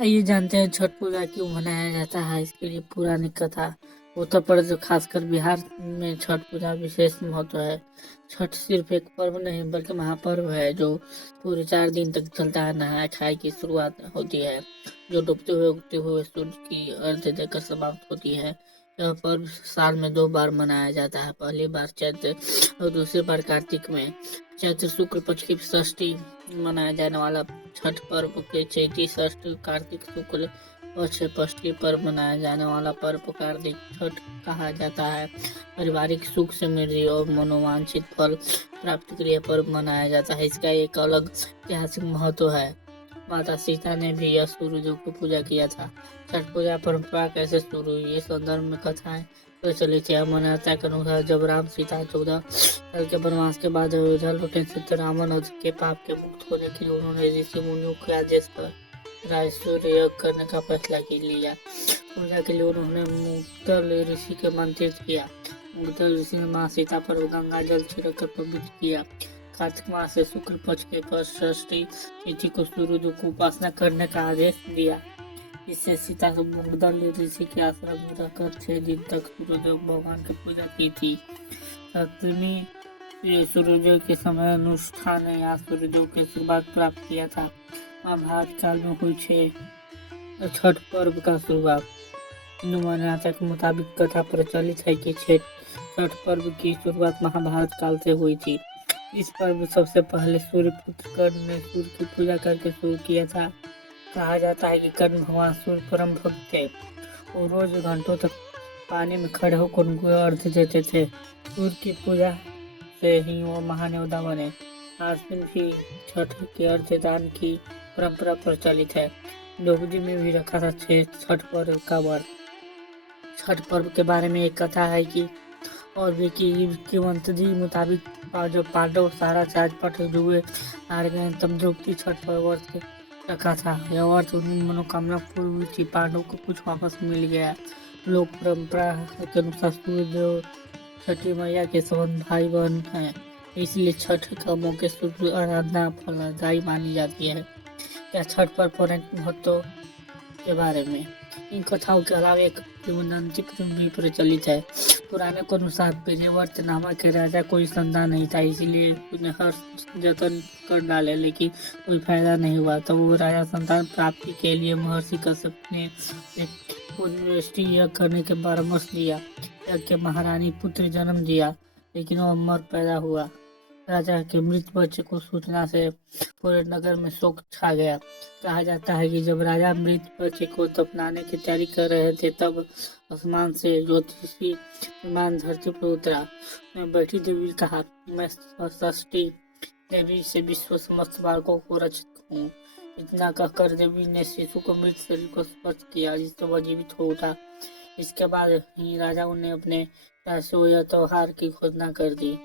आइए जानते हैं छठ पूजा क्यों मनाया जाता है। इसके लिए पुरानी कथा। उत्तर प्रदेश खासकर बिहार में छठ पूजा विशेष महत्व है। छठ सिर्फ एक पर्व नहीं बल्कि महापर्व है जो पूरे 4 दिन तक चलता है। नहाय खाए की शुरुआत होती है जो डूबते हुए उगते हुए सूर्य की अर्घ्य देकर समाप्त होती है। यह पर्व साल में 2 बार मनाया जाता है। पहली बार चैत्र और दूसरी बार कार्तिक में। चैत्र शुक्ल पक्ष की षष्ठी मनाया जाने वाला छठ पर्व के चैती षष्ठ कार्तिक शुक्ल पक्ष षष्ठी पर मनाया जाने वाला पर्व कार्तिक छठ कहा जाता है। पारिवारिक सुख समृद्धि और मनोवांछित फल प्राप्ति के लिए पर्व मनाया जाता है। इसका एक अलग ऐतिहासिक महत्व है। माता सीता ने भी यह सूर्यों की पूजा किया था। छठ पूजा परंपरा कैसे शुरू हुई, ये संदर्भ में कथाएं प्रचलित है। मान्यता के अनुसार जब राम सीता 14 साल के वनवास के बाद अयोध्या लौटे थे, रावण वध के पाप के मुक्त होने के लिए उन्होंने ऋषि मुनियों के आदेश पर राजसूय यज्ञ करने का फैसला लिया। पूजा के लिए उन्होंने मुग्दल ऋषि के मंत्रित किया। मुग्दल ऋषि ने माँ सीता पर गंगा जल छिड़क कर पवित्र किया। कार्तिक मास से शुक्ल पक्ष के षष्ठी तिथि को सूर्य को उपासना करने का आदेश दिया। इससे सीता मुग्दल ऋषि के आश्रम में रहकर 6 दिन तक सूर्यदेव भगवान की पूजा की थी। सप्तमी सूर्योदय के समय अनुष्ठान ने यहाँ सूर्यदेव के आशीर्वाद प्राप्त किया था। महाभारत काल में हुई छठ पर्व का शुरुआत। हिंदू मान्यता के मुताबिक कथा प्रचलित है कि छठ पर्व की शुरुआत महाभारत काल से हुई थी। इस पर्व सबसे पहले सूर्य पुत्र कर्ण ने सूर्य की पूजा करके शुरू किया था। कहा जाता है कि कर्ण भगवान सूर्य परम भक्त थे। वो रोज घंटों तक पानी में खड़े होकर उनको अर्घ्य देते थे। सूर्य की पूजा से ही वो महान योद्धा बने। आज भी छठ के अर्घ्य दान की परंपरा प्रचलित है। द्रौपदी में भी रखा था छठ पर्व का व्रत। छठ पर्व के बारे में एक कथा है कि और भी किंवदंती मुताबिक जब पांडव सारा राजपाट डूबे हार गए तब द्रौपदी छठ पर व्रत रखा था। यह व्रत उनकी मनोकामना पूरी हुई थी। पांडव को कुछ वापस मिल गया। लोक परंपरा के अनुसार सूर्यदेव छठी मैया के संबंध भाई बहन हैं, इसलिए छठ का मौके सूर्य आराधना फलदायी मानी जाती है। क्या छठ पर पौराणिक महत्व के बारे में। इन कथाओं के अलावा एक किंवदंती भी प्रचलित है। पुराने के अनुसार प्रियव्रत नामक के राजा कोई संतान नहीं था, इसीलिए उसने हर जतन कर डाले लेकिन कोई फायदा नहीं हुआ। तब वो राजा संतान प्राप्ति के लिए महर्षि कश्यप ने यज्ञ करने के परामर्श दिया। यज्ञ के महारानी पुत्र जन्म दिया लेकिन वो अमर पैदा हुआ। राजा के मृत बच्चे को सूचना से पूरे नगर में शोक छा गया। कहा जाता है कि जब राजा मृत बच्चे को दफनाने की तैयारी कर रहे थे तब आसमान से ज्योतिषी विमान धरती पर उतरा। मैं बैठी देवी कहा, मैं षष्ठी देवी से विश्व समस्त बालकों को रक्षित हूँ। इतना कहकर देवी ने शिशु को मृत शरीर को स्पर्श किया जिससे वह जीवित हो उठा। इसके बाद ही राजाओं ने अपने त्योहार की घोषणा कर दी।